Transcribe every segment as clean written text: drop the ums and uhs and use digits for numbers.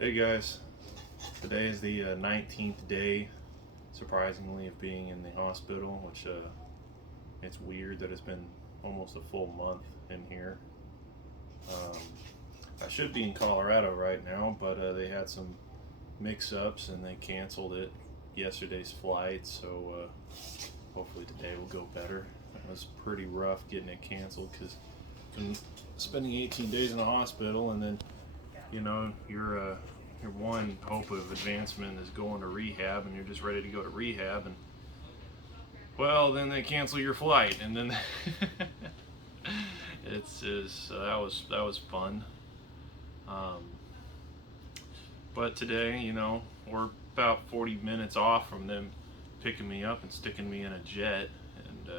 Hey guys, today is the 19th day, surprisingly, of being in the hospital, which it's weird that it's been almost a full month in here. Um, I should be in Colorado right now, but they had some mix-ups and they canceled yesterday's flight, so hopefully today will go better. It was pretty rough getting it canceled because spending 18 days in the hospital and then your one hope of advancement is going to rehab, and you're just ready to go to rehab, and well, then they cancel your flight, and then that was fun. Um, but today, we're about 40 minutes off from them picking me up and sticking me in a jet and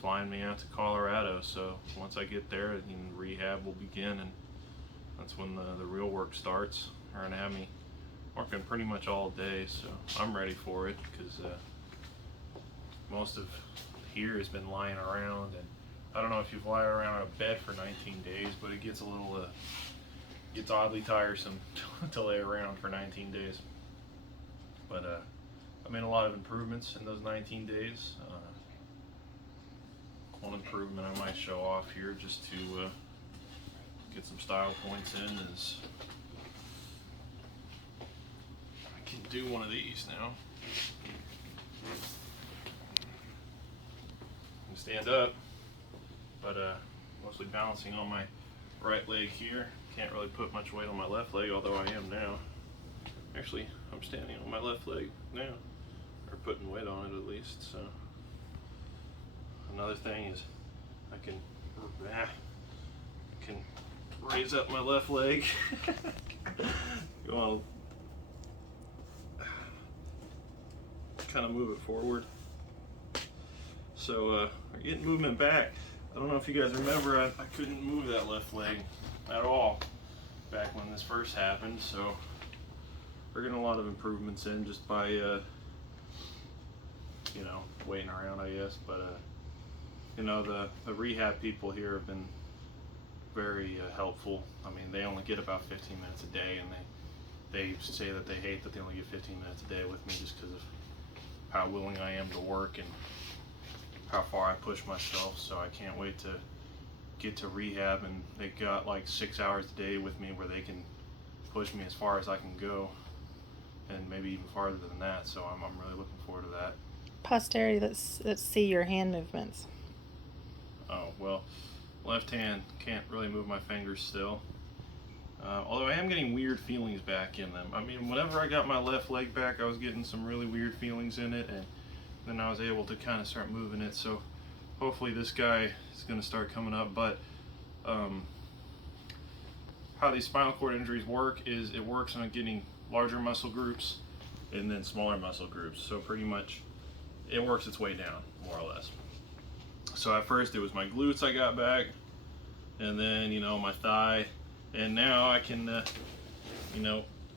flying me out to Colorado. So once I get there, rehab will begin, and that's when the real work starts. They're gonna have me working pretty much all day, so I'm ready for it because most of here has been lying around, and I don't know if you've lied around on a bed for 19 days, but it gets a little gets oddly tiresome to lay around for 19 days. But I made a lot of improvements in those 19 days. One improvement I might show off here just to get some style points in is I can do one of these now. I can stand up, but mostly balancing on my right leg here. Can't really put much weight on my left leg, although I am now. Actually, I'm standing on my left leg now, or putting weight on it at least. So another thing is I can raise up my left leg. Go on, kind of move it forward. So we're getting movement back. I don't know if you guys remember, I couldn't move that left leg at all back when this first happened. So we're getting a lot of improvements in just by waiting around, I guess. But the rehab people here have been very helpful. I mean, they only get about 15 minutes a day, and they say that they hate that they only get 15 minutes a day with me just because of how willing I am to work and how far I push myself. So I can't wait to get to rehab, and they got like 6 hours a day with me where they can push me as far as I can go, and maybe even farther than that. So I'm really looking forward to that. Posterity, let's see your hand movements. Oh, well, left hand, can't really move my fingers still. Although I am getting weird feelings back in them. I mean, whenever I got my left leg back, I was getting some really weird feelings in it, and then I was able to kind of start moving it. So hopefully this guy is going to start coming up. But how these spinal cord injuries work is it works on getting larger muscle groups and then smaller muscle groups. So pretty much it works its way down, more or less. So at first it was my glutes I got back, and then my thigh, and now I can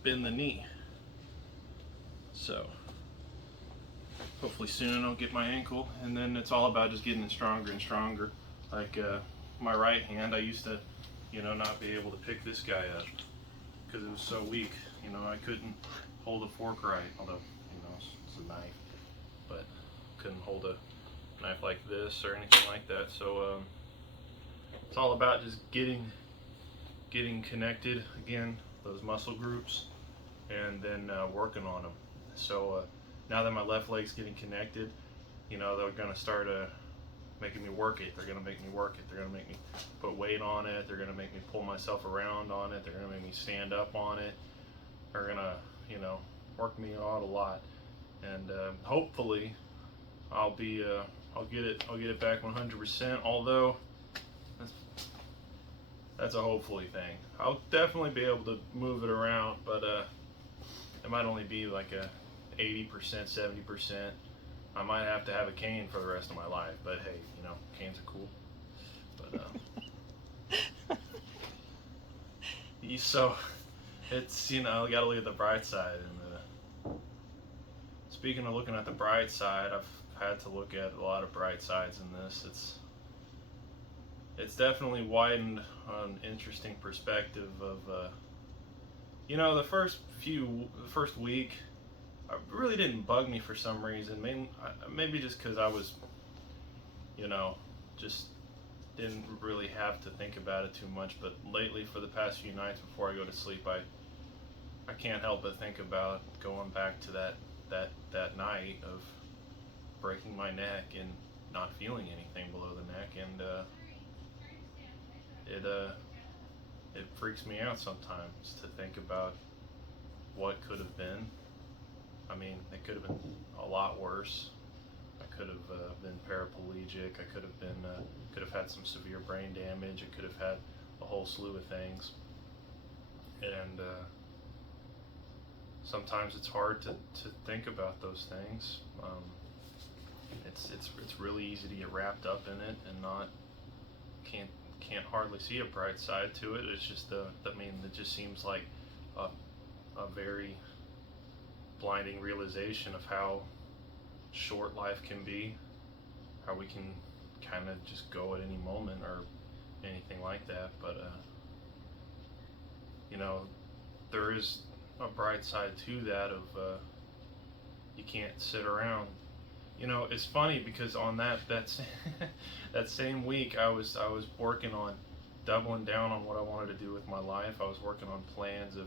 bend the knee. So hopefully soon I'll get my ankle, and then it's all about just getting it stronger and stronger. Like my right hand, I used to not be able to pick this guy up because it was so weak. I couldn't hold a fork right, although it's a knife, but couldn't hold a knife like this or anything like that. So it's all about just getting connected again, those muscle groups, and then working on them. So now that my left leg's getting connected, they're gonna start making me work it. They're gonna make me work it. They're gonna make me put weight on it. They're gonna make me pull myself around on it. They're gonna make me stand up on it. They're gonna work me out a lot, and hopefully I'll get it back 100%. Although that's a hopefully thing. I'll definitely be able to move it around, but it might only be like a 80%, 70%. I might have to have a cane for the rest of my life, but hey, canes are cool. But so it's gotta look at the bright side. And speaking of looking at the bright side, I've had to look at a lot of bright sides in this. It's definitely widened an interesting perspective of The first week, it really didn't bug me for some reason. Maybe just because I was, just didn't really have to think about it too much. But lately, for the past few nights before I go to sleep, I can't help but think about going back to that night of breaking my neck and not feeling anything below the neck, and it freaks me out sometimes to think about what could have been. I mean, it could have been a lot worse. I could have been paraplegic. I could have had some severe brain damage. I could have had a whole slew of things. And sometimes it's hard to think about those things. It's really easy to get wrapped up in it and can't hardly see a bright side to it. It's just it just seems like a very blinding realization of how short life can be, how we can kind of just go at any moment or anything like that. But there is a bright side to that of you can't sit around. It's funny because on that same week I was working on doubling down on what I wanted to do with my life. I was working on plans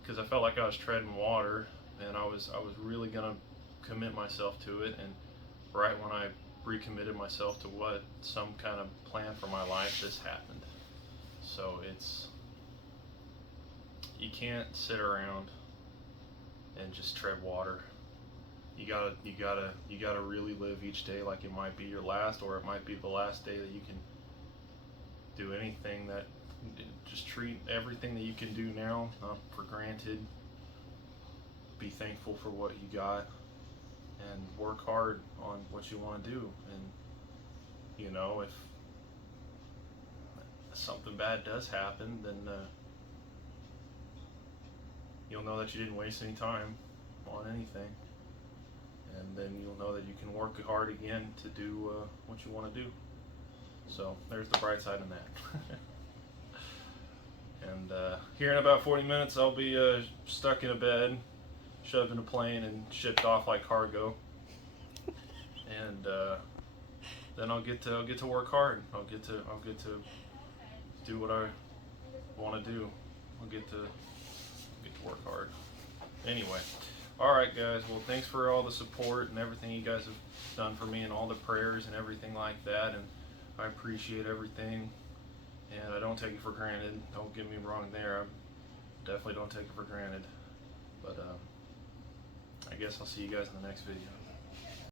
because I felt like I was treading water, and I was really gonna commit myself to it. And right when I recommitted myself to some kind of plan for my life, this happened. So you can't sit around and just tread water. You gotta really live each day like it might be your last, or it might be the last day that you can do anything. Just treat everything that you can do now not for granted. Be thankful for what you got, and work hard on what you want to do. And if something bad does happen, then you'll know that you didn't waste any time on anything. And then you'll know that you can work hard again to do what you want to do. So there's the bright side in that. And here in about 40 minutes, I'll be stuck in a bed, shoved in a plane, and shipped off like cargo. And then I'll get to work hard. I'll get to do what I want to do. I'll get to work hard. Anyway. Alright guys, well thanks for all the support and everything you guys have done for me, and all the prayers and everything like that, and I appreciate everything, and I don't take it for granted. Don't get me wrong there, I definitely don't take it for granted. But I guess I'll see you guys in the next video.